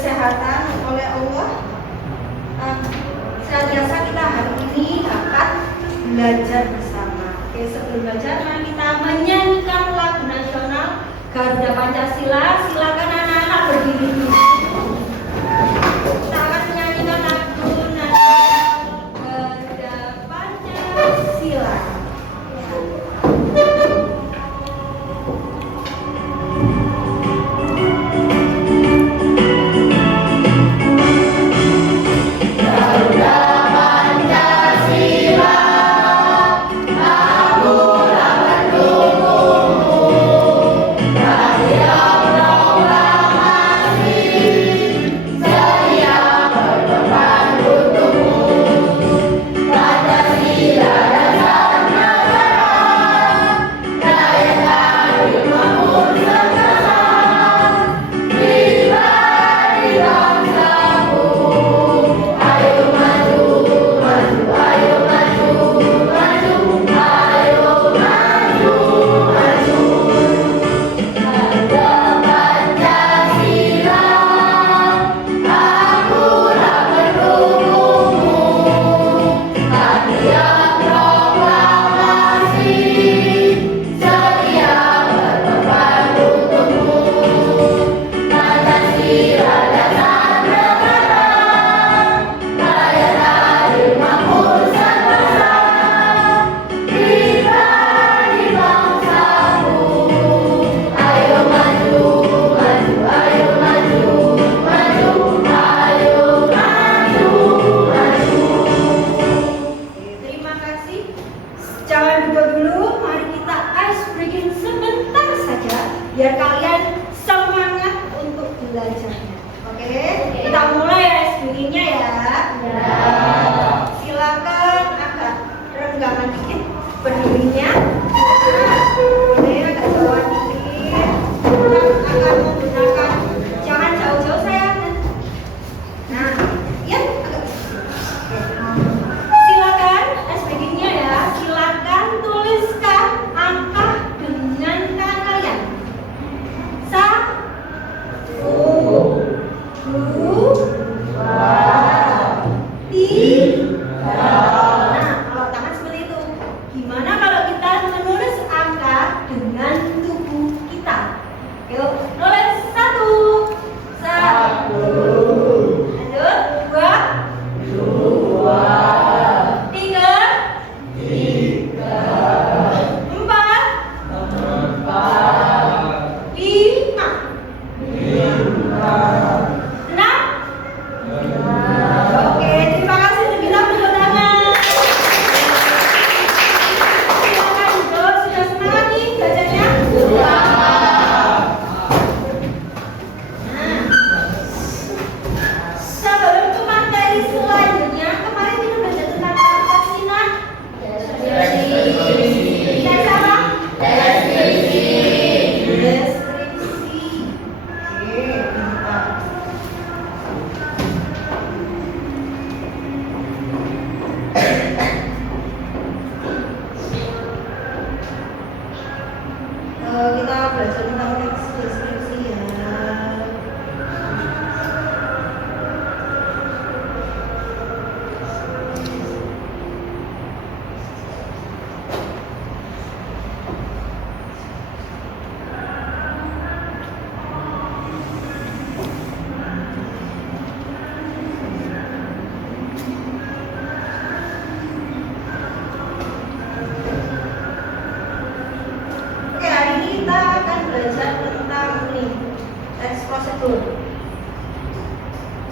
kesehatan oleh Allah. Senantiasa kita hari ini dapat belajar bersama. Oke, sebelum belajar mari kita menyanyikan lagu nasional Garuda Pancasila. Silakan anak-anak berdiri dulu. Kita akan menyanyikan lagu nasional Garuda Pancasila. Biar kalian semangat untuk belajarnya. Oke? Kita mulai ya speakingnya ya. Silakan agak renggangan dikit berdirinya. Boleh agak bawah dikit. Kita akan menggunakan, jangan jauh-jauh sayang. Nah, ya agak. Silakan speakingnya ya. Silakan tuliskan angka dengan tangan kalian. 1, 2, 3. Nah, kalau tangan seperti itu. Gimana kalau kita menulis angka dengan tubuh kita? Yuk, nulis 1. 1. Lanjut, 2. 3. 4. 5. 6. Oke, terima kasih. Kita tepuk tangan. Silakan duduk. Sudah semangat nih bacanya? Sebelum ke materi selanjutnya, kemarin kita belajar tentang apa sih, Nak? Tes apa? Deskripsi. Oke, mantap. Kita belajar tentang teks deskripsi ya. Oke, hari ini kita akan belajar tentang ini, teks prosedur.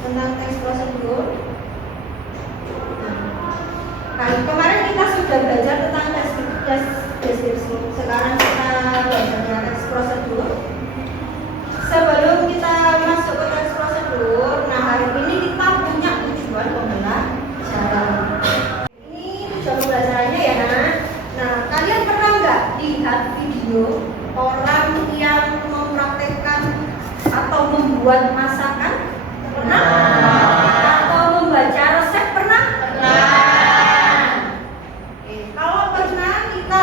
Tentang teks prosedur. Nah, kemarin kita sudah belajar tentang deskripsi. Sekarang kita belajar teks prosedur. Sebelum kita masuk ke teks prosedur, nah hari ini kita punya tujuan pembelajaran. Ini tujuan pembelajarannya ya, Nak. Nah, kalian pernah nggak lihat video orang yang mempraktekkan atau membuat masakan? Pernah? Atau membaca resep? Pernah? Pernah. Kalau pernah, kita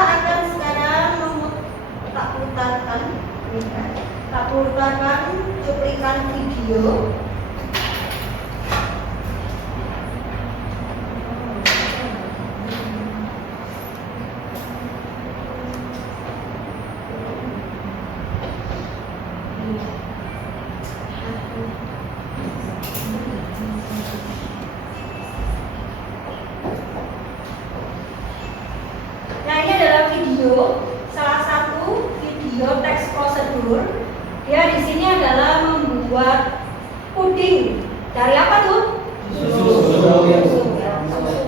salah satu video teks prosedur. Dia di sini adalah membuat puding dari apa tuh? Susu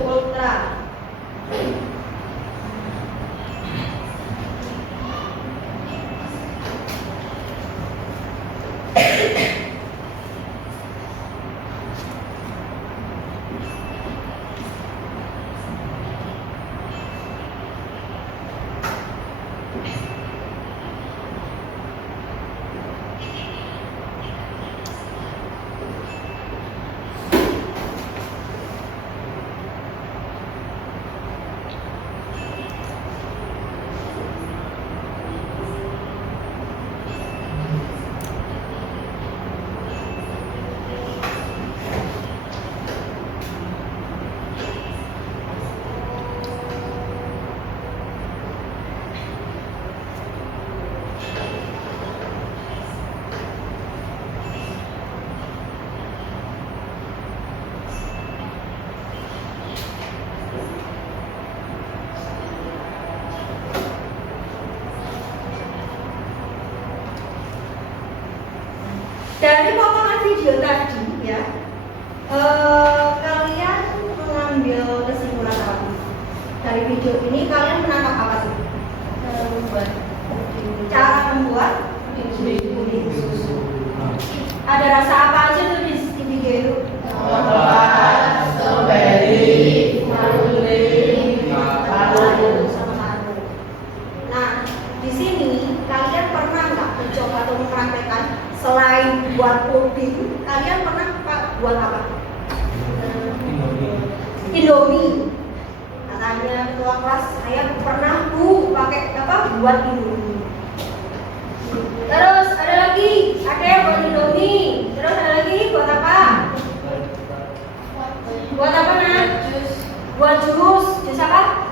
ultra. Dari potongan video tadi ya, kalian mengambil kesimpulan apa? Dari video ini kalian menangkap apa sih? Cara membuat puding susu. Ada rasa apa aja tuh di video itu? Strawberry, sama madu. Nah, di sini kalian pernah nggak mencoba atau mempraktekkan selain buat puding, kalian pernah buat apa? Indomie. Katanya ketua kelas saya pernah pakai apa? Buat Indomie. Terus ada lagi, ada yang buat Indomie. Terus ada lagi buat apa? Buat apa nak? Buat jus apa?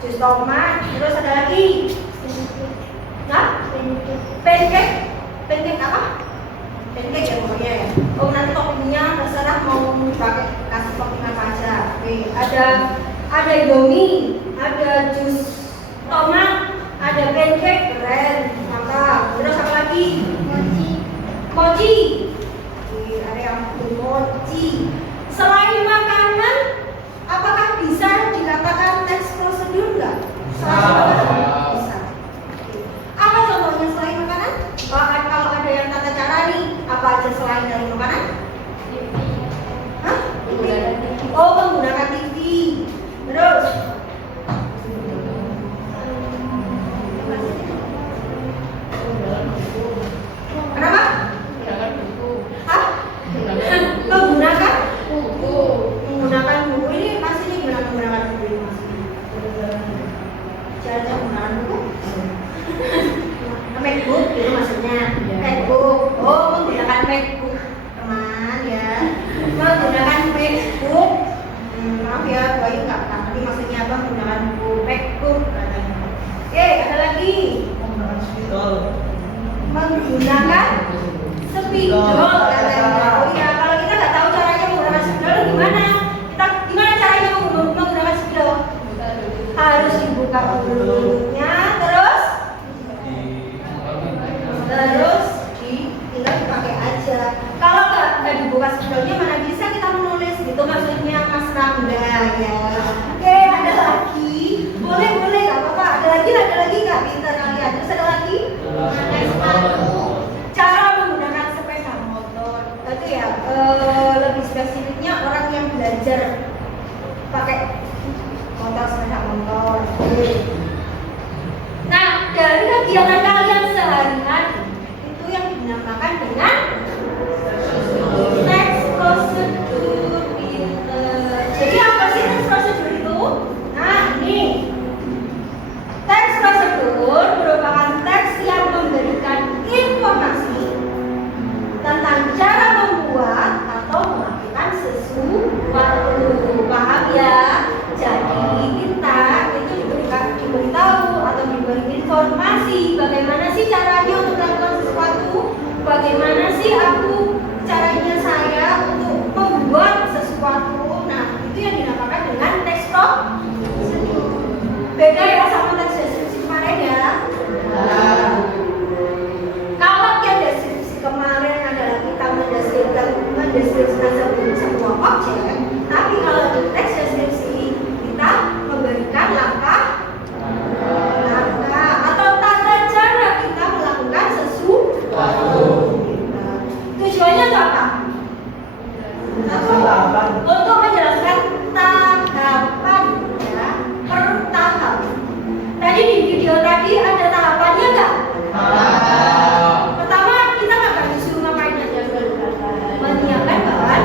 Jus tomat. Terus ada lagi? Nah? Pancake. Pancake apa? Pancake ya pokoknya ya. Oh nanti toppingnya terserah mau dipakai kasih topping apa aja. Oke, ada Indomie, ada jus tomat, ada pancake, keren. Mantap. Terus apa lagi? Mochi. Ada yang mochi. Selain makanan, apakah bisa dikatakan teks prosedur enggak? Bisa. Apa contohnya selain makanan? Kalau ada yang tata cara nih, apa aja selain dari makanan? Hah? Oh, menggunakan TV. Terus? Kenapa? Hah? Menggunakan buku. Menggunakan buku ini pastinya gimana menggunakan buku ini maksudnya? Cara menggunakan buku? Macbook itu maksudnya. Macbook. Oh, menggunakan Macbook, teman ya. Menggunakan Macbook. Maaf ya, Bayu nggak ngerti maksudnya apa menggunakan buku Macbook katanya. Oke, ada lagi. Menggunakan spidol katanya. Oh iya, kalau kita nggak tahu caranya menggunakan spidol gimana? Gimana caranya menggunakan spidol? Harus dibuka dulunya, terus tinggal dipakai aja. Kalau nggak dibuka spidolnya mana bisa kita menulis gitu maksudnya Mas Rangga ya. Oke, ada lagi. Boleh nggak apa-apa. Ada lagi nggak pintar kalian? Terus ada lagi? Cara menggunakan sepeda motor. Itu ya lebih spesifiknya orang yang belajar pakai motor sepeda motor. Nah, dari kegiatan kalian sehari-hari itu yang dinamakan dengan teks prosedur. Jadi apa sih teks prosedur itu? objek. Tapi kalau di teks deskripsi kita memberikan langkah atau tata cara kita melakukan sesuatu. Tujuannya untuk apa? Satu, untuk menjelaskan tahapan, ya, per tahap. Tadi di video tadi ada tahapannya nggak? Pertama kita nggak akan disuruh ngapain aja dulu, menyiapkan bahan.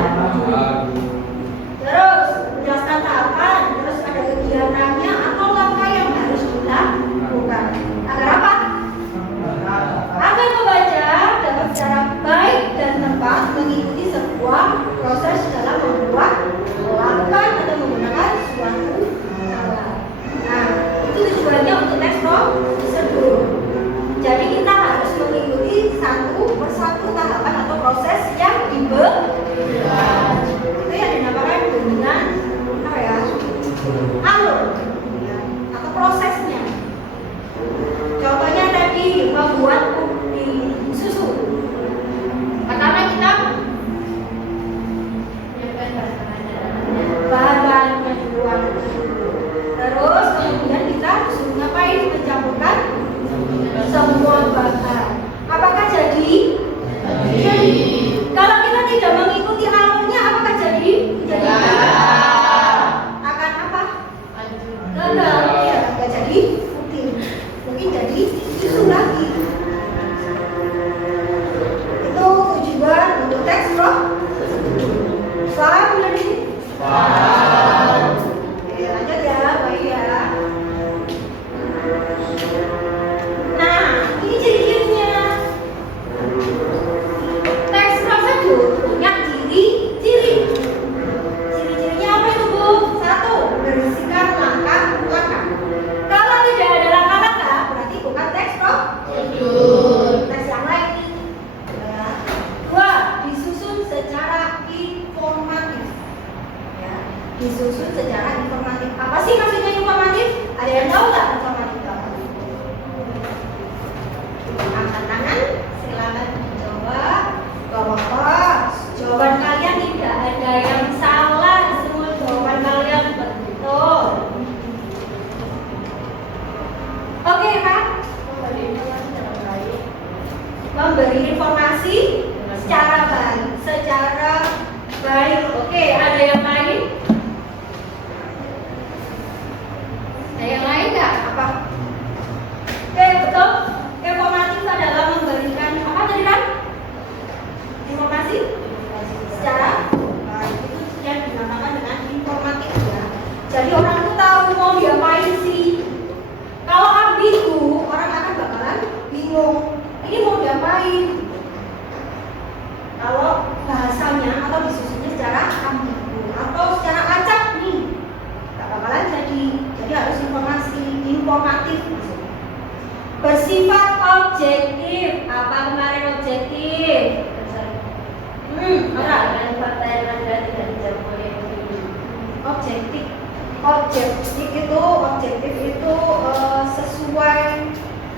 Terus menjelaskan tahapan, terus ada kegiatannya atau langkah yang harus dilakukan. Agar apa? Agar pembaca dapat secara baik dan tepat mengikuti sebuah proses dalam membuat, melakukan atau menggunakan suatu alat. Nah, itu tujuannya untuk teks prosedur. Jadi kita harus mengikuti satu persatu tahapan atau proses yang diberikan. Itu yang dinamakan dengan apa ya? Alur, ya, atau prosesnya. Contohnya tadi membuat susu. Pertama kita bahan-bahannya duluan. Terus kemudian kita disuruh ngapain? Mencampurkan semua bahan. Apakah jadi? Jadi. Kalau kita tidak mengikuti alurnya, apakah jadi? Jadi akan apa? Gagal. Ya, nggak jadi putih. Mungkin jadi susu lagi. Itu tujuan untuk teks paham belum ini? Paham. Oke, lanjut ya, baik ya. Nah, ini ciri-cirinya. Teks prosedur punya ciri-ciri. Ciri-cirinya apa itu, Bu? Satu, berisikan langkah-langkah. Kalau tidak ada langkah-langkah, berarti bukan teks prosedur. Teks yang lain nih. Ya. Dua, disusun secara informatif. Ya, disusun secara informatif. Apa sih maksudnya informatif? Ada yang tahu nggak informatif itu apa? Angkat tangan, silakan menjawab. Bapak, jawaban kalian tidak ada yang salah, semua jawaban kalian betul. Oke, Pak. Memberi informasi secara baik. Oke, ada yang lain? Ada yang lain nggak? Apa? Oke, betul. Informatif adalah memberikan apa tadi kan? Informasi secara baik. Itu yang dinamakan dengan informatif ya. Jadi orang itu tahu mau diapain sih. Kalau ambigu, orang akan bakalan bingung. Ini mau diapain? Kalau bahasanya atau disusunnya secara ambigu atau secara acak nih, nggak bakalan jadi harus informatif maksudnya. Bersifat objektif. Apa kemarin objektif? Objektif itu sesuai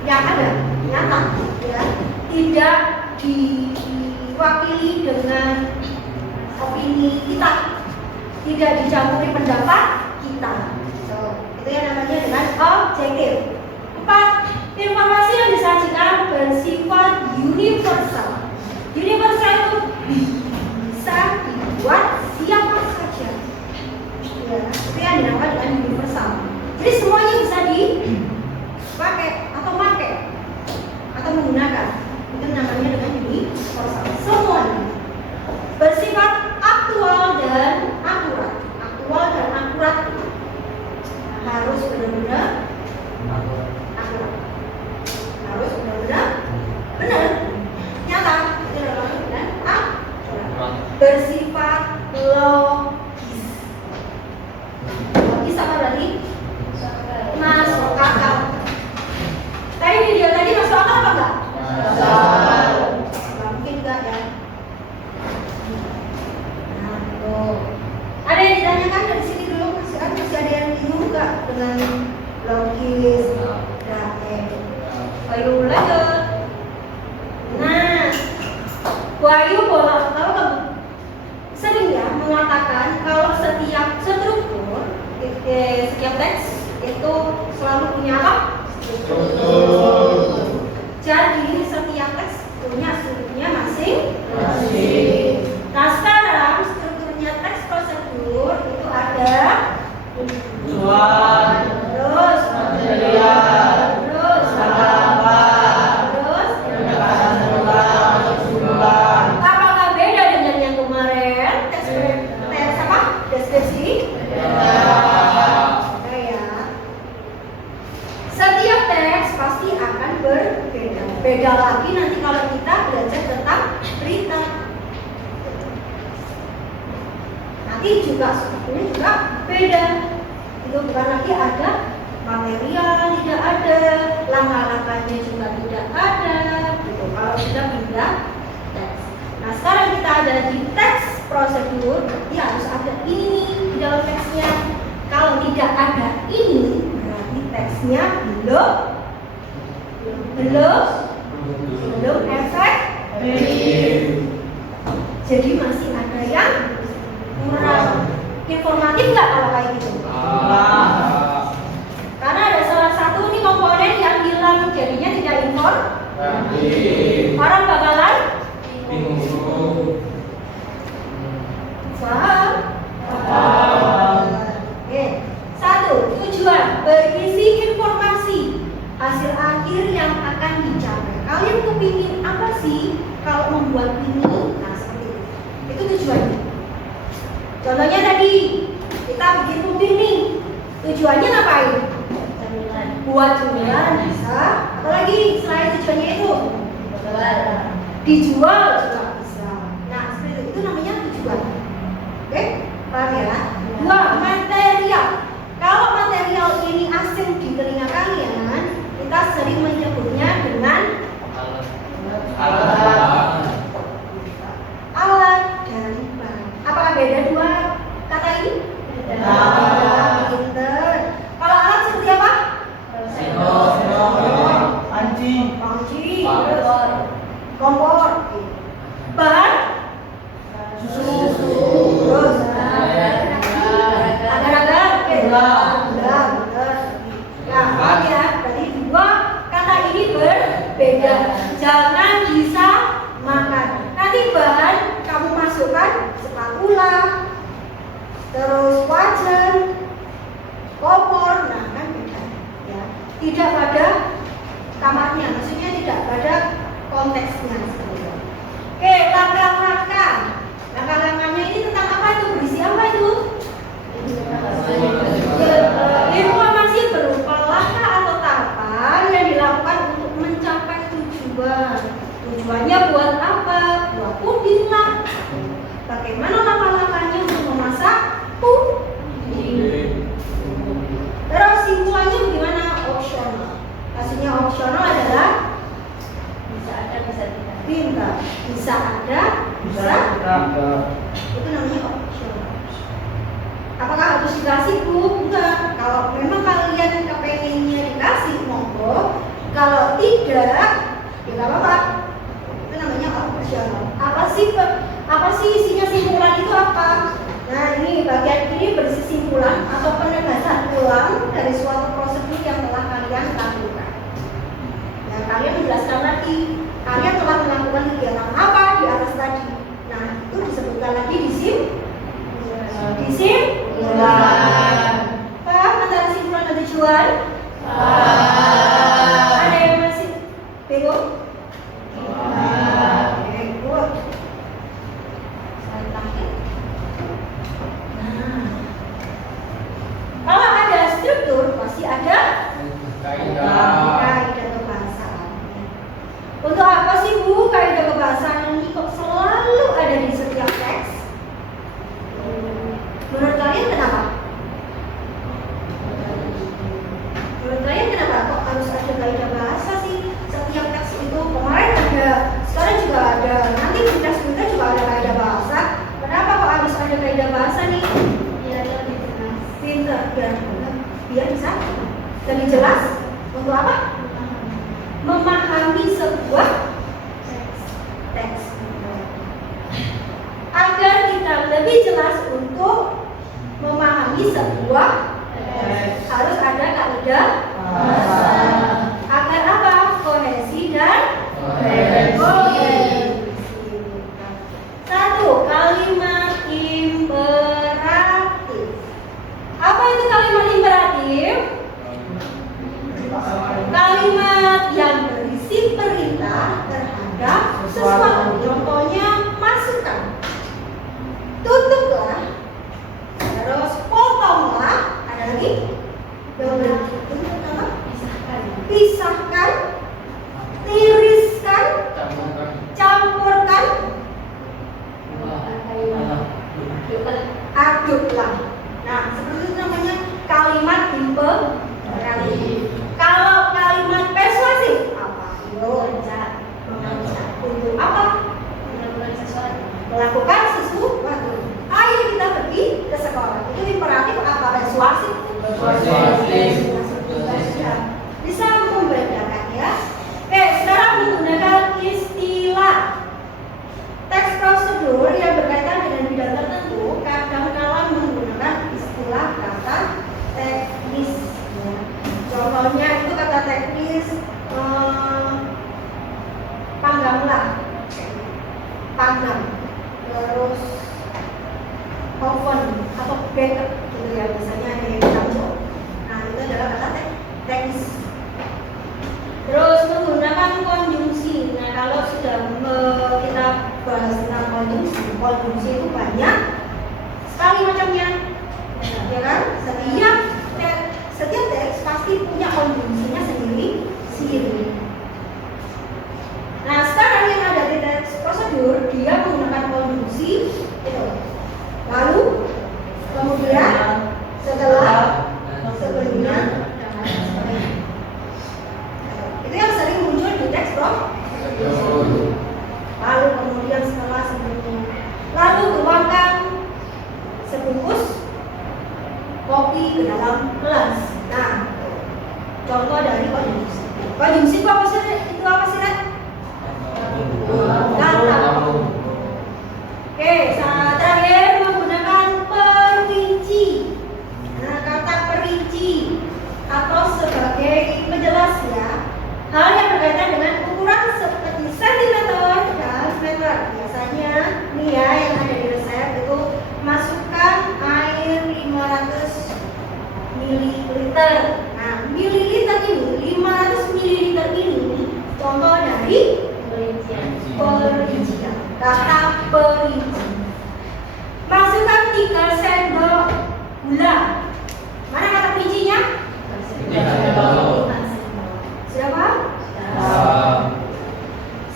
yang ada, nyata, ya. Tidak diwakili dengan opini kita, tidak dicampuri pendapat kita. Itu yang namanya dengan objektif. 4. Informasi yang disajikan bersifat universal. Universal itu bisa dibuat siapa saja. Ya, itu yang dinamakan dengan universal. Jadi semuanya bisa dipakai atau pakai atau menggunakan. Itu namanya dengan universal. Semuanya bersifat aktual dan akurat. Aktual dan akurat harus benar-benar akurat. Harus benar-benar benar, nyata. Itu namanya dengan akurat. Bersifat logis. Logis apa berarti? Masuk akal. Tadi video tadi masuk akal apa enggak? Masuk akal. Mungkin enggak ya. Nah, tuh. Ada yang ditanyakan dari sini dulu, masih ada yang bingung enggak dengan logis? Ayo lanjut. Nah, Wahyu boleh tahu kamu sering ya mengatakan kalau setiap struktur, setiap teks itu selalu punya apa? Struktur. Jadi setiap teks punya strukturnya masing-masing. Nah sekarang strukturnya teks prosedur itu ada tujuan, terus material, terus terus kesimpulan. Apakah beda dengan yang kemarin? Teks apa? Deskripsi? Setiap teks pasti akan berbeda. Beda lagi nanti kalau kita belajar tentang berita. Nanti juga strukturnya juga beda. Itu bukan lagi ada material, tidak ada, langkah-langkahnya juga tidak ada. Gitu. Kalau sudah pindah teks. Nah sekarang kita ada di teks prosedur, berarti harus ada ini di dalam teksnya. Kalau tidak ada ini, teksnya belum efektif. Jadi masih ada yang kurang. Informatif nggak kalau kayak gitu? Karena ada salah satu nih komponen yang hilang, jadinya tidak informatif. Orang bakalan bingung. Paham? Oke. Satu, tujuan berisi informasi hasil akhir yang akan dicapai. Kalian kepingin apa sih kalau membuat ini? Nah seperti itu. Itu tujuannya. Contohnya tadi kita bikin puding nih. Tujuannya ngapain? Buat cemilan bisa. Apalagi selain tujuannya itu? Dijual juga bisa. Nah seperti itu namanya tujuan. Oke, paham ya? Dua, material. Kalau material ini asing di telinga kalian, kita sering menyebutnya dengan alat dari bahan. Apakah beda dua kata ini? Pinter. Kalau alat seperti apa? Panci, kompor. Bahan? Susu. Terus Nah, ya, berarti dua kata ini berbeda. Jangan disamakan. Nanti bahan kamu masukkan spatula, terus wajan, kompor, nah kan beda. Ya, tidak pada kamarnya, maksudnya tidak pada konteksnya. Oke, langkah-langkah. Langkah-langkahnya ini tentang apa itu? Berisi apa itu? Informasi berupa langkah atau tahapan yang dilakukan untuk mencapai tujuan. Tujuannya buat apa? Buat puding lah. Bagaimana langkah-langkahnya untuk memasak puding? Terus simpulannya bagaimana? Opsional. Hasilnya opsional adalah bisa ada, bisa tidak. Pintar. Bisa ada, bisa tidak. Itu namanya opsional. Apakah harus dikasih Bu? Enggak. Kalau memang kalian kepengennya dikasih, monggo. Kalau tidak, ya nggak apa-apa. Itu namanya opsional. Apa sih isinya simpulan itu apa? Nah ini bagian ini berisi simpulan atau penegasan ulang dari suatu prosedur yang telah kalian lakukan. Ya kalian menjelaskan lagi. Kalian telah melakukan kegiatan apa di atas tadi. Nah itu disebutkan lagi di simpulan. Paham antara simpulan dan tujuan? Ada yang masih bingung? Oke, good. Nah, kalau ada struktur pasti ada kaidah kebahasaan. Untuk apa sih Bu kaidah kebahasaan ini kok selalu ada di setiap teks? Menurut kalian kenapa? Menurut kalian kenapa kok harus ada kaidah bahasa sih? Setiap teks itu kemarin ada, sekarang juga ada, nanti di teks kita juga ada kaidah bahasa. Kenapa kok harus ada kaidah bahasa nih? Biar lebih jelas. Pinter, biar bisa lebih jelas. Untuk apa? Memahami sebuah teks. Agar kita lebih jelas untuk memahami sebuah harus ada kaidah agar apa? Kohesi dan kohesi. Satu, kalimat imperatif. Apa itu kalimat imperatif? Kalimat yang berisi perintah terhadap sesuatu. Contohnya, masukkan, tutuplah, terus potonglah, ada lagi, pisahkan, tiriskan, campurkan, aduklah. Nah, seperti itu namanya kalimat imperatif. Kalau kalimat persuasif apa? Mengajak. Untuk apa? Melakukan sesuatu. Ayo kita pergi ke sekolah. Itu imperatif apa? Persuasif. Bisa membedakan ya. Oke, sekarang menggunakan istilah. Teks prosedur yang berkaitan dengan bidang tertentu kadang-kala menggunakan istilah kata teknis. Contohnya itu kata teknis panggang, terus oven atau baker gitu ya, biasanya ada yang campur. Nah, itu adalah kata teknis. Terus menggunakan konjungsi. Nah, kalau sudah kita bahas tentang konjungsi itu banyak sekali macamnya, ya kan? Setiap teks pasti punya konjungsinya sendiri. Nah, sekarang yang ada di teks prosedur dia menggunakan konjungsi itu. Lalu, kemudian, setelah, sebelumnya, dan sebagainya. Itu yang sering muncul di teks prosedur. Lalu kemudian setelah, sebelumnya. Lalu tuangkan sebungkus kopi ke dalam gelas. Nah, contoh dari konjungsi. Konjungsi itu apa sih? Kata. Oke, saat terakhir menggunakan perinci. Nah, kata perinci atau sebagai penjelas ya, hal yang berkaitan dengan ukuran seperti sentimeter dan meter. Biasanya nih ya yang ada di resep itu masukkan air 500 ml. Nah, mililiter ini 500 ml ini contoh dari perincian. Kata perinci. Masukkan 3 sendok gula. Mana kata perincinya? 3 sendok. Sudah paham?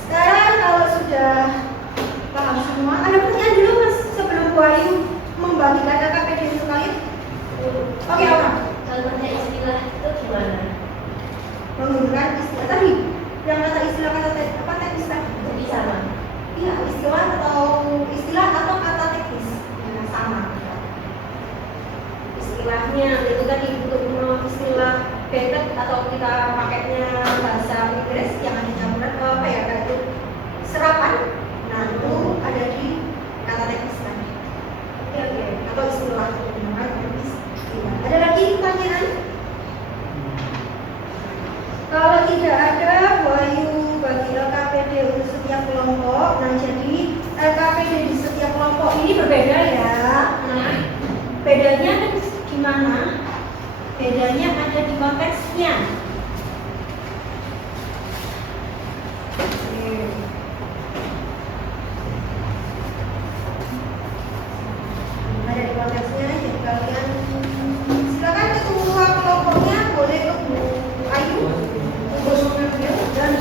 Sekarang kalau sudah paham semua, ada pertanyaan dulu mas sebelum Bu Ayu membagikan KKPD untuk kalian? Oke, orang. Kalau pakai istilah itu gimana? Menggunakan istilah tadi. Yang kata istilah apa teknis tadi? Jadi sama. Iya, istilah atau kata teknis. Ya, sama. Istilahnya itu tadi untuk istilah basic atau kita pakainya bahasa Inggris yang ada campuran apa ya kayak itu serapan. Nah, itu ada di kata teknis tadi. Oke. Atau istilah. Ada lagi pertanyaan? Kalau tidak ada, Bu Ayu bagi LKPD untuk setiap kelompok. Nah, jadi LKPD di setiap kelompok ini berbeda ya. Nah, bedanya di mana? Bedanya ada di konteksnya. Ada di konteksnya, jadi kalian silakan ketua kelompoknya boleh ke Bu Ayu untuk mengambil dan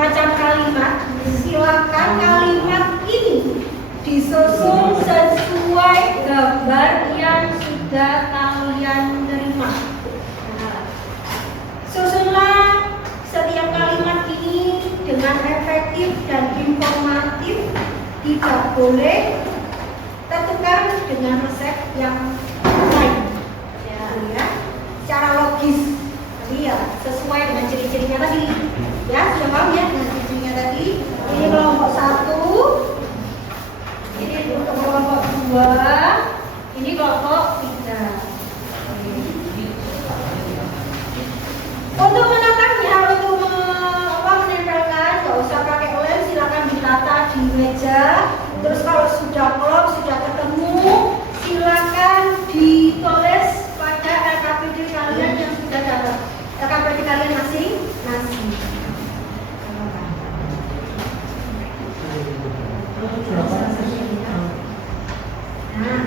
macam kalimat, silakan kalimat ini disusun sesuai gambar yang sudah kalian terima. Nah, susunlah setiap kalimat ini dengan efektif dan informatif, tidak boleh tertukar dengan resep yang lain. Ya, secara logis, tapi ya sesuai dengan ciri-cirinya tadi. Ya, sudah paham ya dengan ciri-cirinya tadi. Ini kelompok 1, ini untuk kelompok 2, ini kelompok 3. Untuk menatanya, untuk menempelkan, nggak usah pakai lem, silakan ditata di meja. Terus kalau sudah klop, sudah ketemu, silakan ditulis pada LKPD kalian yang sudah dapat. LKPD kalian masing-masing. Nah,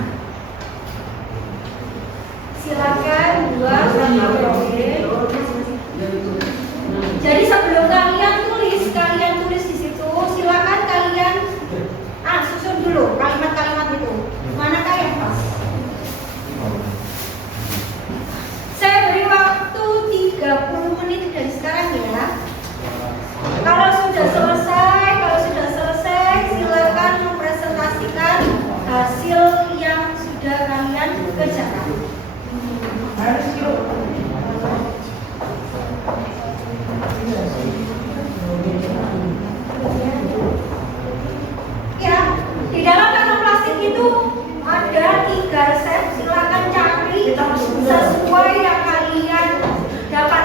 silakan buat LKPD. Jadi sebelum kalian tulis di situ, silakan kalian susun dulu kalimat-kalimat itu. Manakah yang pas? Saya beri waktu 30 menit dari sekarang ya. Kalau sudah selesai, silakan mempresentasikan hasil yang sudah kalian kerjakan. Ya, di dalam kantong plastik itu ada 3 resep. Silakan cari sesuai yang kalian dapat.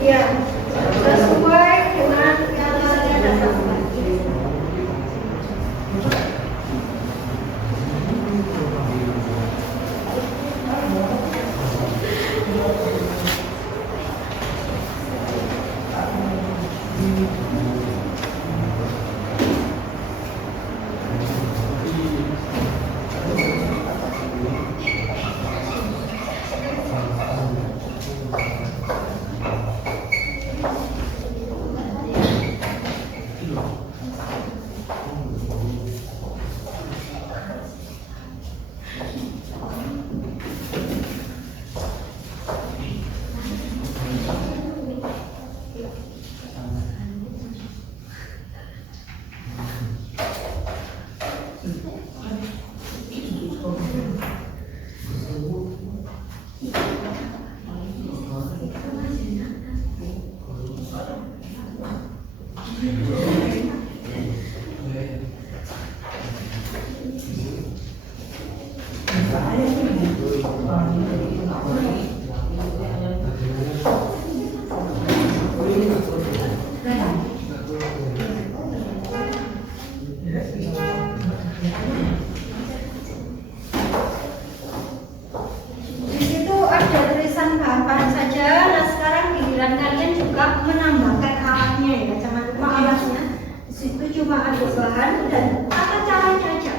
Ya, sesuai dengan yang kalian dapat. Cuma ada bahan dan tata caranya aja.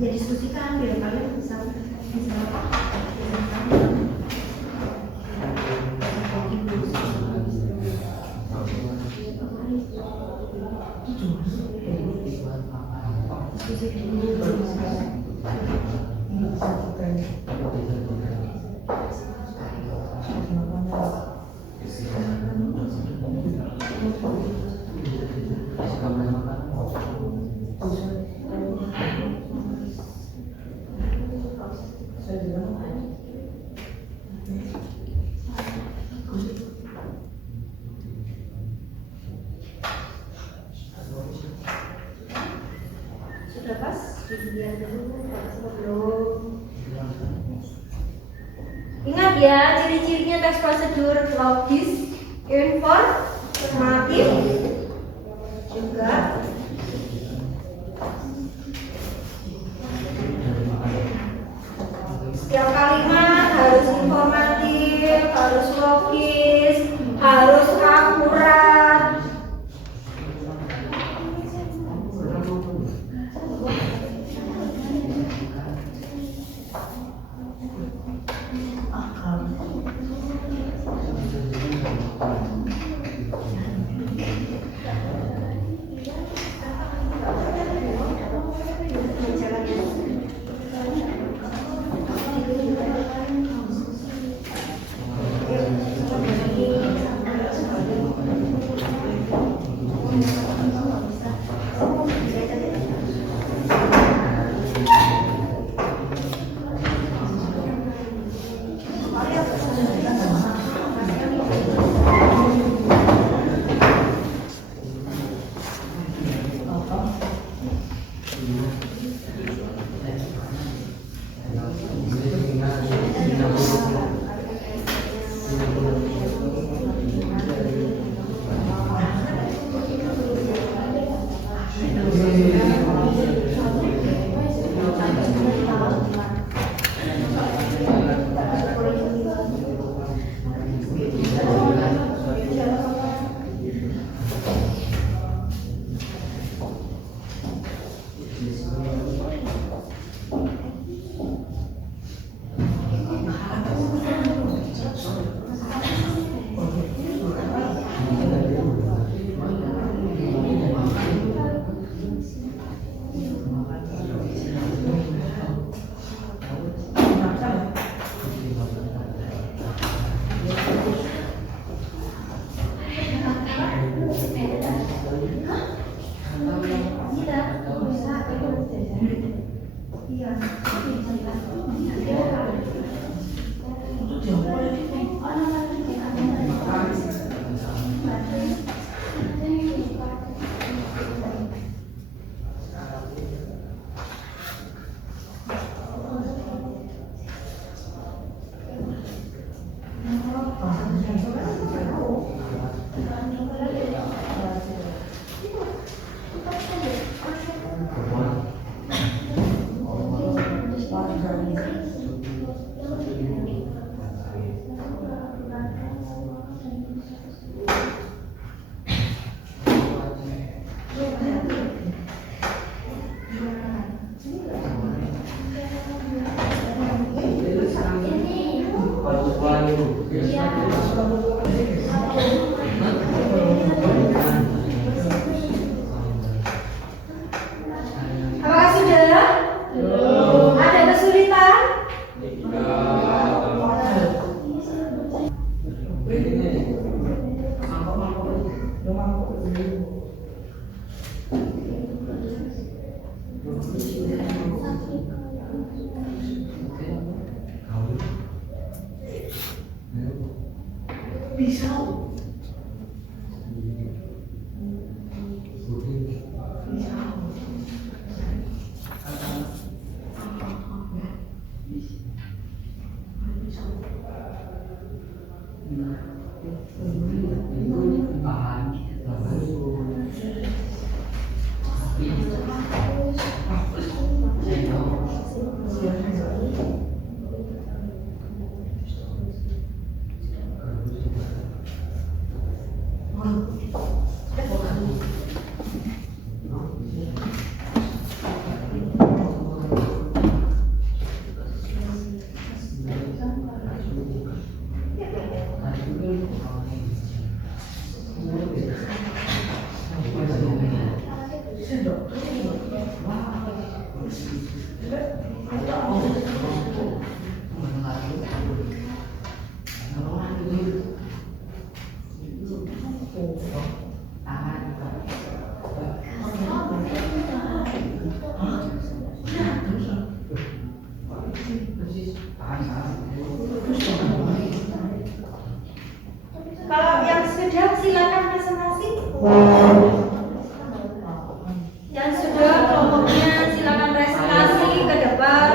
Ya diskusikan biar kalian bisa apa? Diskusi dulu. Sudah pas? Dilihat dulu, belum. Ingat ya, ciri-cirinya teks prosedur logis, informatif, juga setiap kalimat harus informatif, harus logis, harus akurat. Apakah sudah? Ada kesulitan? Kalau yang sudah silakan presentasi. Yang sudah kelompoknya silakan presentasi ke depan.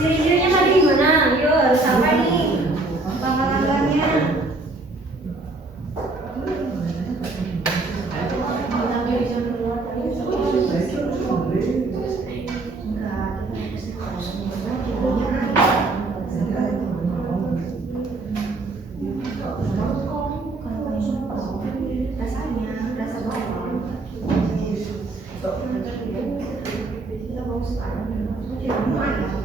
Ciri-cirinya tadi gimana? Yuk, harus apa nih? Langkah-langkahnya. Kita mau sekarang tidak mau ada.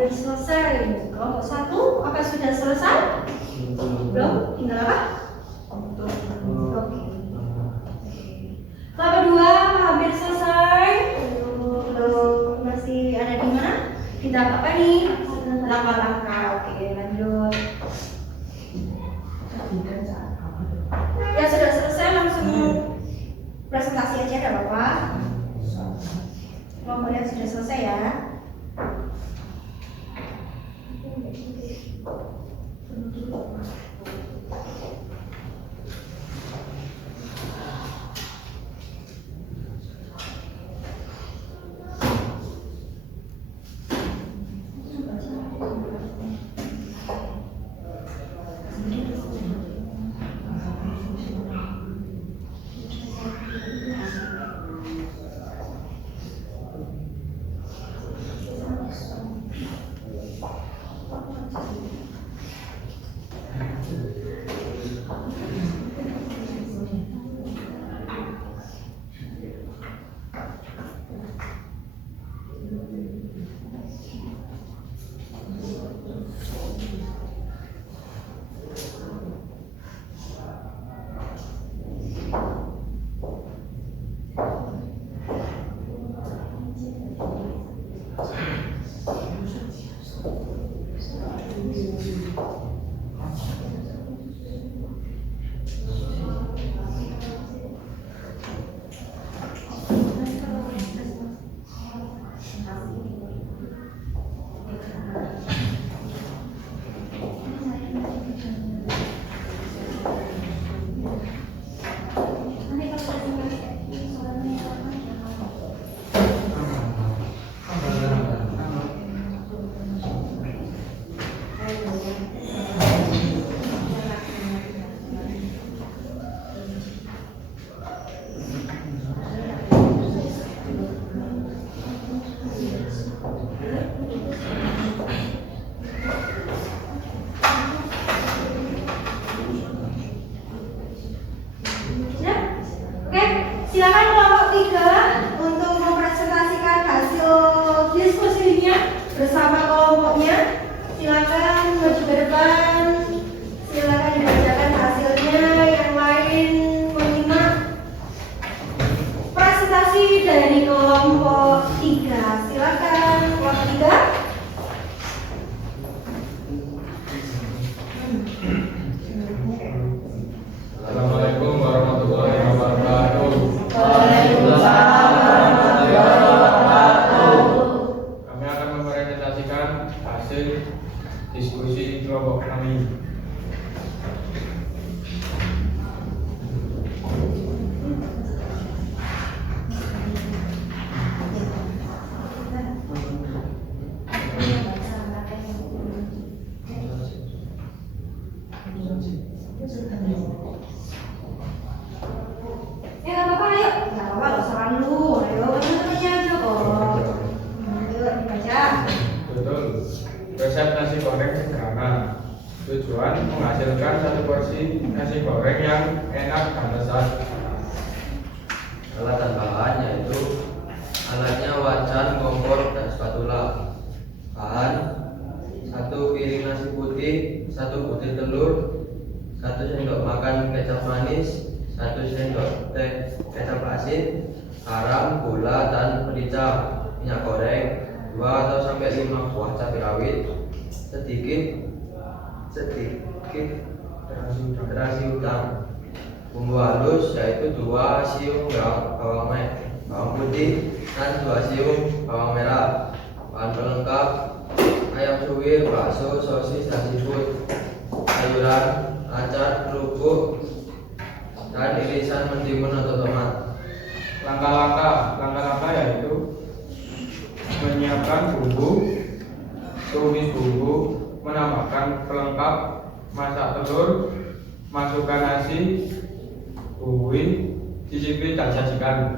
hampir selesai. Kelompok 1 apa sudah selesai? Belum? Tinggal apa? Oke. Kelompok 2 hampir selesai. Belum, masih ada di mana? Kita apa nih? Langkah-langkah. Oke, lanjut. Ya sudah selesai, langsung presentasi aja, ada apa-apa. Kelompok yang sudah selesai ya. Silakan kelompok 3 untuk mempresentasikan hasil diskusinya bersama kelompoknya. Silakan maju ke depan. Silakan dibacakan hasilnya. Yang lain menyimak presentasi dari kelompok 3. Silakan kelompok 3. Assalamualaikum warahmatullahi wabarakatuh. Kami akan mempresentasikan hasil diskusi kelompok kami. Nggak apa-apa, ayo. Nggak apa-apa, nggak usah malu. Ayo, teman-temannya aja kok. Ayo, dibaca. Betul. Resep nasi goreng sederhana. Tujuan menghasilkan satu porsi nasi goreng yang enak dan lezat. Alat dan bahan yaitu alatnya wajan, kompor, dan spatula. Bahan 1 piring nasi putih, 1 butir telur, 1 sendok makan kecap manis, 1 sendok teh kecap asin, garam, gula, dan merica, minyak goreng, 2 atau sampai 5 buah cabai rawit, sedikit terasi udang. Bumbu halus yaitu 2 siung bawang putih dan 2 siung bawang merah. Bahan pelengkap ayam suwir, bakso, sosis, dan seafood, sayuran, acar, kerupuk, dan irisan mentimun atau tomat. Langkah-langkah yaitu menyiapkan bumbu, tumis bumbu, menambahkan pelengkap, masak telur, masukkan nasi, bumbui, cicipi dan sajikan.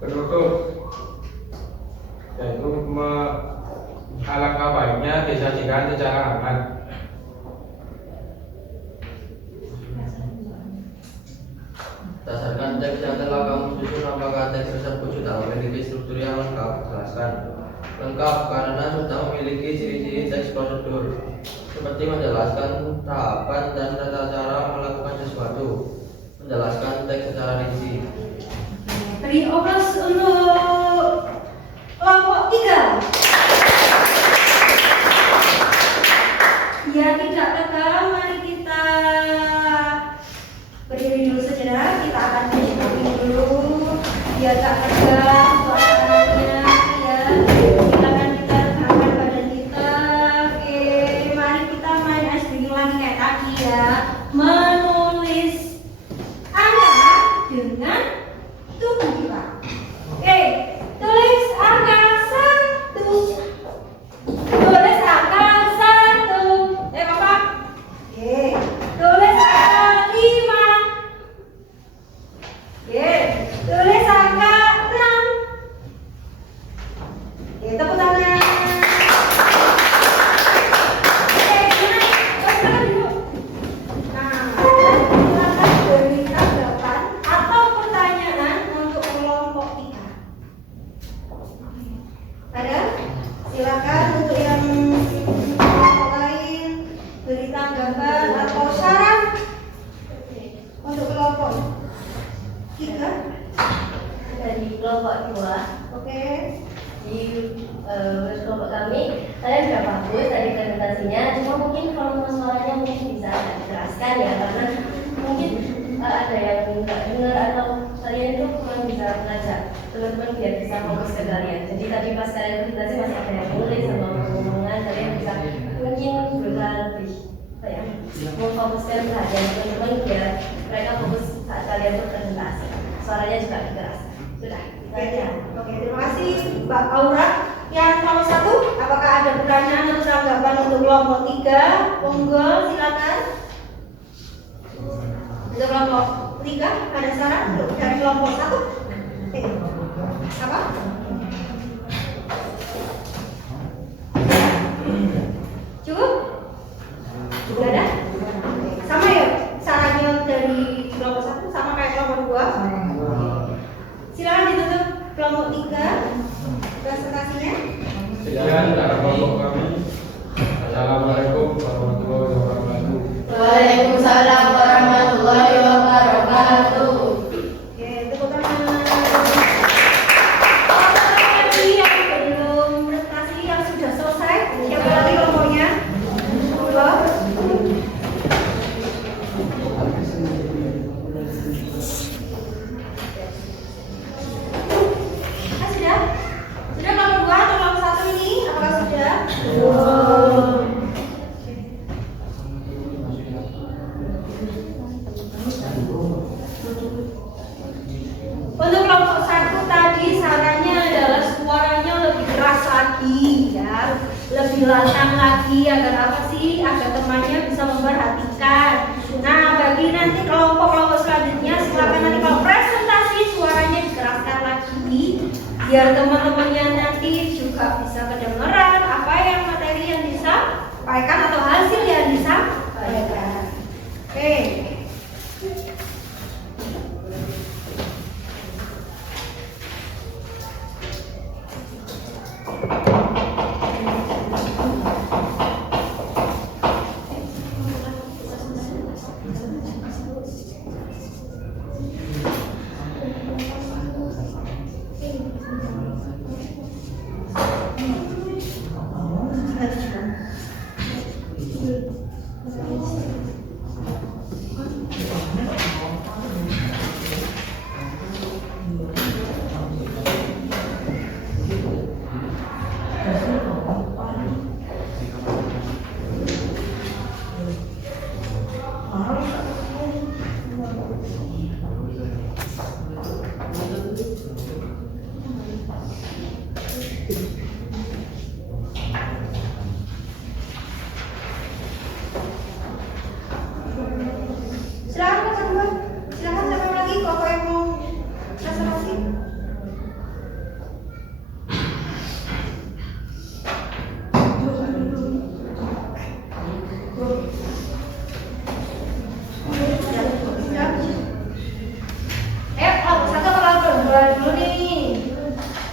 Penutup yaitu alangkah baiknya disajikan secara hangat. Berdasarkan teks yang telah kamu susun, apakah teks tersebut sudah memiliki struktur yang lengkap? Jelaskan. Lengkap karena sudah memiliki ciri-ciri teks prosedur seperti menjelaskan tahapan dan tata cara melakukan sesuatu, menjelaskan teks secara rinci. Beri aplaus untuk kelompok 3. Ya, tidak tegang, mari kita berdiri dulu sejenak. Kita akan brainstorming dulu biar tak tegang suasananya ya. Silakan kita angkat badan kita. Oke, mari kita main ice breaking lagi kayak tadi ya. Menulis angka dengan tubuh kita. Oke, tulis angka 1. Tulis angka 1. Bapak. Oke, tulis angka 5. Oke, tulis angka 6. Oke, tepuk tangan. Oke, silakan duduk. Nah, silakan beri tanggapan atau pertanyaan untuk kelompok 3. Ada? Silakan untuk yang kelompok lain beri tanggapan atau saran untuk kelompok 3. Dari kelompok 2 Oke. di kelompok kami, saya sudah bagus tadi presentasinya. Cuma mungkin kalau suaranya mungkin bisa dijelaskan ya, karena mungkin ada yang nggak dengar atau kalian itu kurang bisa belajar. Teman-teman biar bisa fokus ke kalian. Jadi tadi pas kalian presentasi masih ada yang nulis sama ngomongan, kalian bisa mungkin berusaha lebih memfokuskan perhatian teman-teman biar mereka fokus saat kalian berpresentasi. Suaranya juga dikeraskan. Sudah. Oke, terima kasih Mbak Aura. Yang nomor 1, apakah ada pertanyaan atau tanggapan untuk kelompok 3? Monggo, silakan. Untuk kelompok 3 ada saran untuk dari kelompok 1? Apa? Cukup? Sudah ada? Sama ya sarannya dari kelompok 1 sama kayak kelompok 2? Silakan ditutup kelompok 3 presentasinya. Sekian dari kelompok kami. Assalamualaikum warahmatullahi wabarakatuh. Waalaikumsalam warahmatullahi wabarakatuh. Oke, tepuk tangan. Tadi yang belum presentasi yang sudah selesai, siapa lagi kelompoknya? Monggo. Sudah? Sudah kelompok 2 atau kelompok 1 ini? Apakah sudah? Untuk kelompok 1 tadi sarannya adalah suaranya lebih keras lagi ya, lebih lantang lagi agar apa sih? Agar temannya bisa memperhatikan. Nah, bagi nanti kelompok-kelompok selanjutnya silakan nanti kalau presentasi suaranya dikeraskan lagi biar teman-temannya nanti juga bisa kedengeran apa yang materi yang disampaikan atau hasil yang disampaikan. Oke.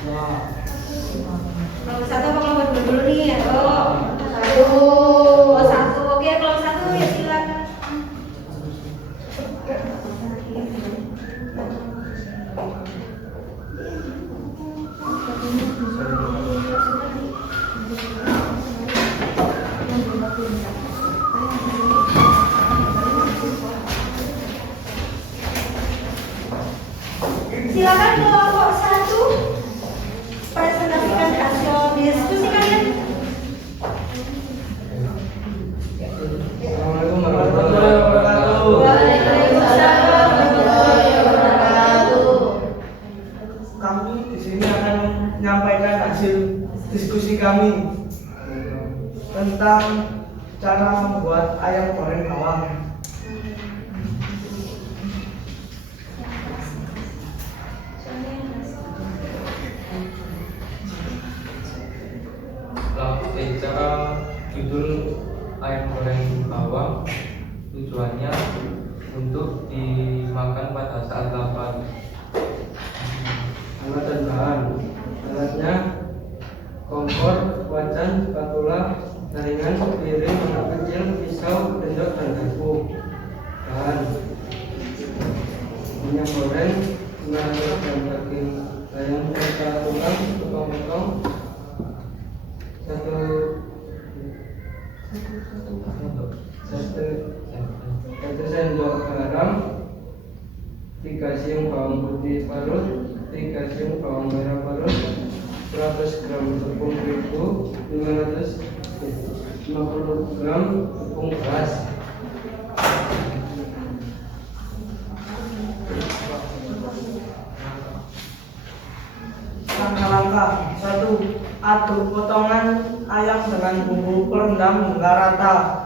Kelompok satu apa kelompok dua dulu nih? Satu. Oh, satu. Oke, kelompok satu ya silakan. Silakan kelompok satu presentasikan hasil diskusi kalian. Assalamualaikum warahmatullahi wabarakatuh. Waalaikumsalam warahmatullahi wabarakatuh. Kami di sini akan menyampaikan hasil diskusi kami tentang cara membuat ayam goreng bawang. Cara judul ayam goreng bawang tujuannya untuk dimakan pada saat lapar. Alat dan bahan alatnya kompor, wajan, spatula, jaringan, piring, anak kecil, pisau, sendok, dan garpu. Bahan minyak goreng 500 gram daging ayam serta tulang potong-potong, satu sendok garam, 3 siung bawang putih parut, 3 siung bawang merah parut, 100 gram tepung terigu, 550 gram tepung beras. Langkah-langkah 1. Aduk potongan ayam dengan bumbu perendam hingga rata.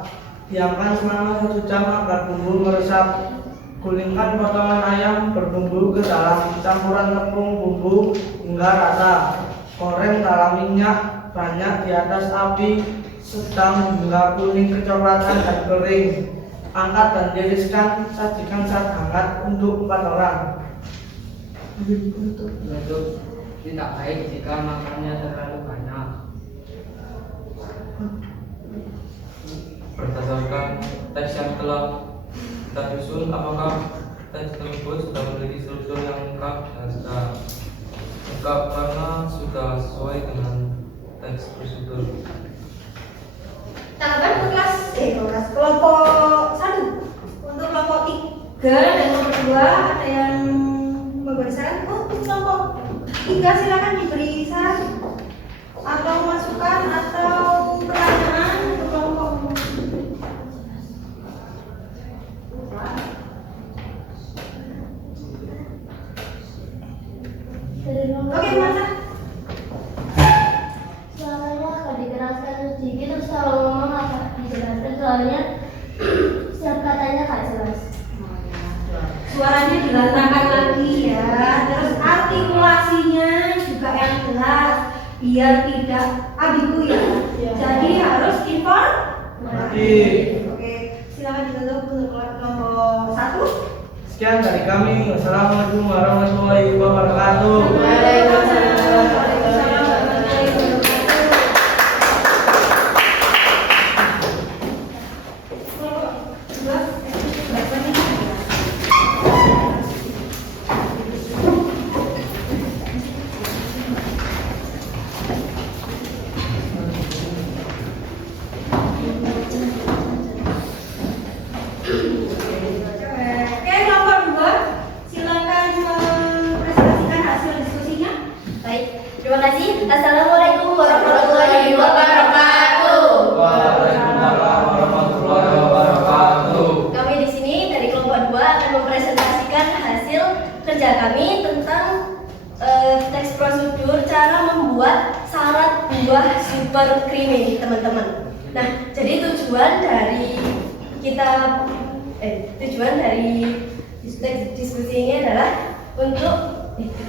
Diamkan selama 1 jam agar bumbu meresap. Gulingkan potongan ayam berbumbu ke dalam campuran tepung bumbu hingga rata. Goreng dalam minyak banyak di atas api sedang hingga kuning kecoklatan dan kering. Angkat dan tiriskan, sajikan saat hangat untuk 4 orang. Untuk tidak baik jika makannya terlalu banyak. Berdasarkan teks yang telah kita susun, apakah teks tersebut sudah memiliki struktur yang lengkap dan sudah lengkap karena sudah sesuai dengan teks prosedur. Tanggapan untuk kelompok satu. Untuk kelompok 3 dan kelompok 2 ada yang memberi saran. Untuk kelompok 3 silakan diberi saran atau masukan atau pertanyaan untuk kelompok. Oke, Masa. Suaranya agak dikeraskan sedikit, terus kalau ngomong agak dijelaskan soalnya setiap katanya gak jelas. Suaranya dilantangkan lagi ya. Terus artikulasinya juga yang jelas biar tidak ambigu ya. Jadi harus informatif. Oke, silakan ditutup untuk kelompok 1. Sekian dari kami. Wassalamualaikum warahmatullahi wabarakatuh. Waalaikumsalam warahmatullahi wabarakatuh. Kelompok 2, berapa nih? Oke, kelompok 2, silakan mempresentasikan hasil diskusinya. Baik, terima kasih. Assalamualaikum warahmatullahi wabarakatuh. Waalaikumsalam warahmatullahi wabarakatuh. Kami di sini dari kelompok 2 akan mempresentasikan hasil kerja kami tentang teks prosedur cara membuat salad buah super creamy, teman-teman. Nah, jadi tujuan dari diskusi ini adalah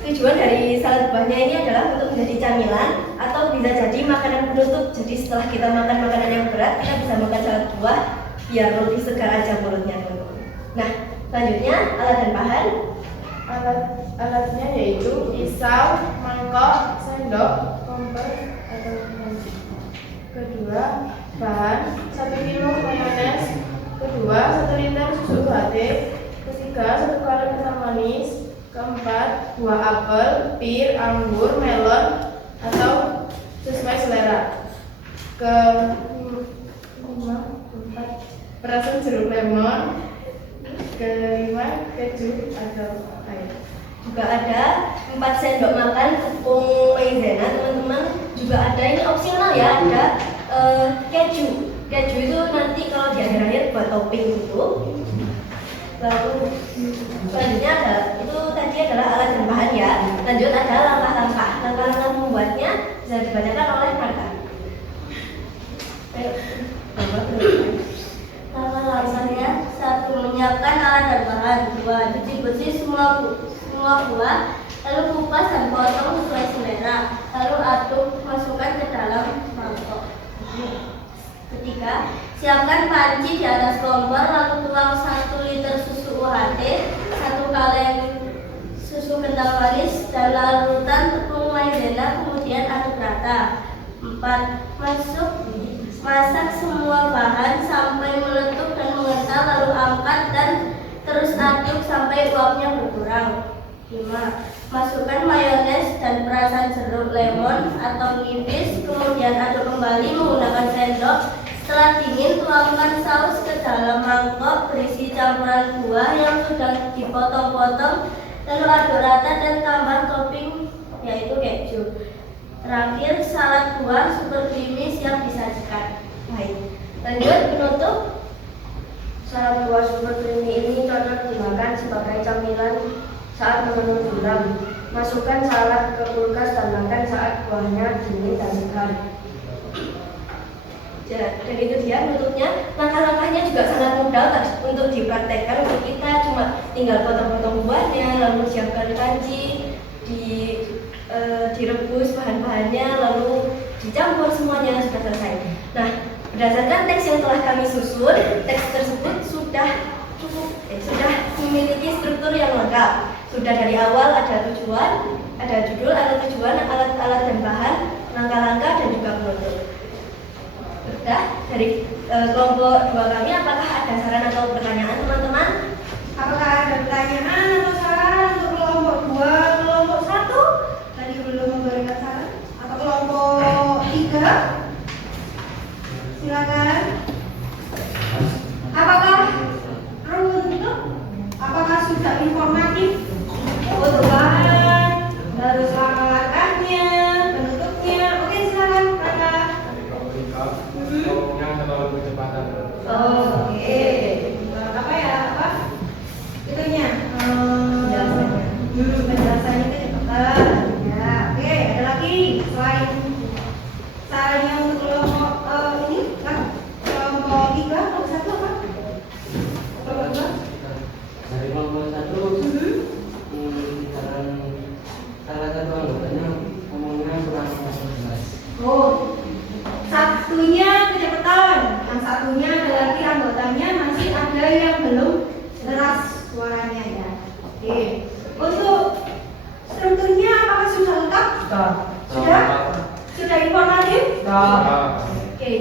tujuan dari salad buahnya ini adalah untuk menjadi camilan atau bisa jadi makanan penutup. Jadi setelah kita makan makanan yang berat, kita bisa makan salad buah biar lebih segar aja mulutnya, teman-teman. Nah, selanjutnya alat dan bahan. Alat-alatnya yaitu pisau, mangkok, sendok, kompor, atau panci. Kedua, bahan 1 kilo mayones. Kedua, 1 liter susu UHT. Ketiga, 1 galon asam manis. Keempat, buah apel, pir, anggur, melon, atau sesuai selera. Keempat, perasan jeruk lemon. Kelima, keju atau air. Juga ada 4 sendok makan tepung maizena, teman-teman. Juga ada, ini opsional ya, ada keju. Keju itu nanti kalau di akhir-akhir buat topping gitu. Lalu selanjutnya ada, itu tadi adalah alat dan bahan ya. Lanjut ada langkah-langkah. Langkah-langkah membuatnya bisa dibacakan oleh Marta. Ayo, langkah-langkahnya: 1. Menyiapkan alat dan bahan. 2. Cuci bersih semua buah, lalu kupas dan potong sesuai selera. Lalu aduk, masukkan ke dalam mangkok. 3. Siapkan panci di atas kompor, lalu tuang 1 liter susu UHT, 1 kaleng susu kental manis, dan larutan tepung maizena, kemudian aduk rata. 4. Masak semua bahan sampai meletup dan mengental, lalu angkat dan terus aduk sampai uapnya berkurang. 5. Masukkan mayones dan perasan jeruk lemon atau nipis, kemudian aduk kembali menggunakan sendok. Setelah dingin, tuangkan saus ke dalam mangkok berisi campuran buah yang sudah dipotong-potong, lalu aduk rata dan tambah topping yaitu keju. Terakhir, salad buah super creamy siap disajikan. Baik, lanjut penutup. Salad buah super creamy ini cocok dimakan sebagai camilan saat memenuhi tulang. Masukkan salad ke kulkas dan makan saat buahnya dingin dan segar. Dan itu dia penutupnya. Langkah-langkahnya juga sangat mudah untuk dipraktekkan. Untuk kita cuma tinggal potong-potong buahnya, lalu siapkan panci, direbus bahan-bahannya, lalu dicampur, semuanya sudah selesai. Nah, berdasarkan teks yang telah kami susun, teks tersebut sudah memiliki struktur yang lengkap. Sudah dari awal ada tujuan, ada judul, ada tujuan, alat-alat dan bahan, langkah-langkah, dan juga penutup. Sudah dari kelompok 2 kami, apakah ada saran atau pertanyaan teman-teman? Apakah ada pertanyaan atau saran untuk kelompok 2, kelompok 1? Tadi belum memberikan saran. Atau kelompok 3? Silakan. Apakah runtuh? Apakah sudah informatif? Untuk bahan, harus langkah-langkahnya, penutupnya. Oke, silakan Raka. Ngomongnya terlalu kecepatan. Oke. Apa ya? Apa? Itunya. Penjelasannya kecepatan. Ya, oke. Ada lagi selain sarannya untuk kelompok ini kan? Kelompok 3, kelompok 1 apa? Kelompok 2? Dari kelompok 1, salah satu anggotanya ngomongnya kurang jelas. Oh, satunya kecepatan, yang satunya ada lagi anggotanya masih ada yang belum jelas suaranya ya. Oke, untuk strukturnya apakah sudah lengkap? Sudah? Sudah informatif? Oke,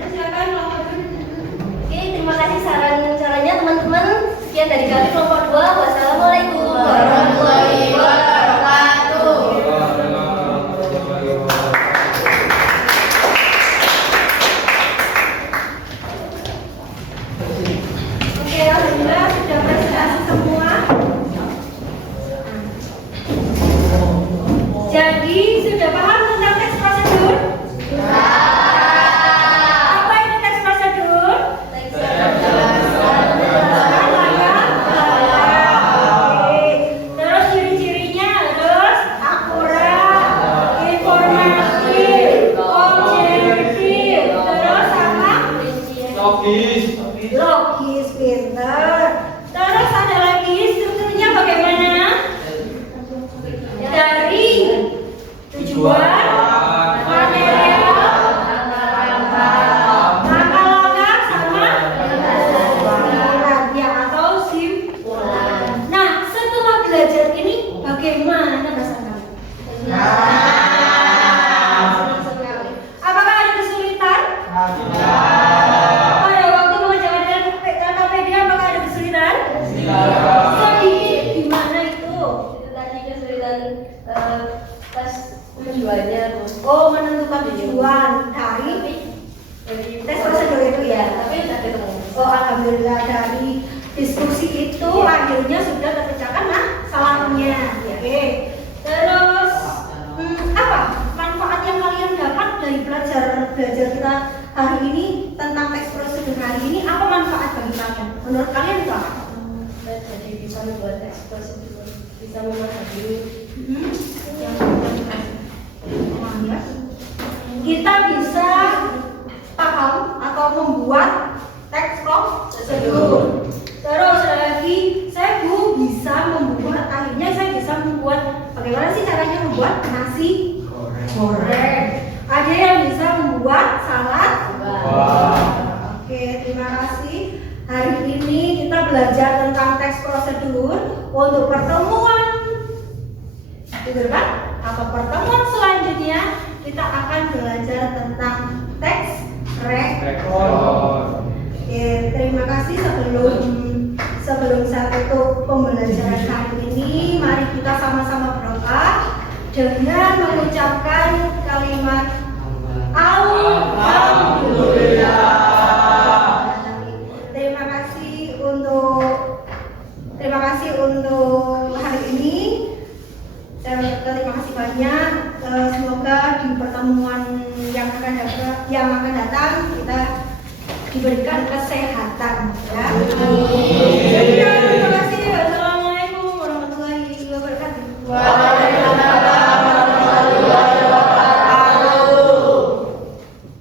ya silakan kelompok 2. Oke, terima kasih saran-sarannya teman-teman. Sekian dari kami kelompok 2. Wassalamualaikum warahmatullahi wabarakatuh. Oke, alhamdulillah sudah presentasi semua. Jadi sudah paham tentang teks prosedur? Apa itu teks prosedur? Terus ciri bagaimana perasaan kamu? Senang sekali. Apakah ada kesulitan? Pada waktu mengerjakan LKPD apakah ada kesulitan? Sedikit. Gimana itu? Tadi kesulitan pas tujuannya tuh. Oh, menentukan tujuan dari tes prosedur itu ya. Tapi udah ketemu. Oh, alhamdulillah dari diskusi itu akhirnya sudah terpecahkan masalahnya. Oke. Terus apa manfaat yang kalian dapat dari belajar kita hari ini tentang teks prosedur hari ini? Apa manfaat bagi kalian? Menurut kalian itu apa? Jadi bisa membuat teks prosedur, bisa memahami. Yang ya. Kita bisa paham atau membuat teks prosedur. Terus lagi saya bisa membuat, akhirnya saya bisa membuat bagaimana sih caranya membuat nasi goreng. Ada yang bisa membuat salad. Oke, terima kasih. Hari ini kita belajar tentang teks prosedur untuk pertemuan. Betul kan? Atau pertemuan selanjutnya kita akan belajar tentang teks rekor. Oke, terima kasih. Sebelum saya tutup pembelajaran hari ini, mari kita sama-sama berdoa dengan mengucapkan kalimat Alhamdulillah. Terima kasih untuk hari ini. Saya terima kasih banyak. Semoga di pertemuan yang akan datang kita diberikan kesehatan ya.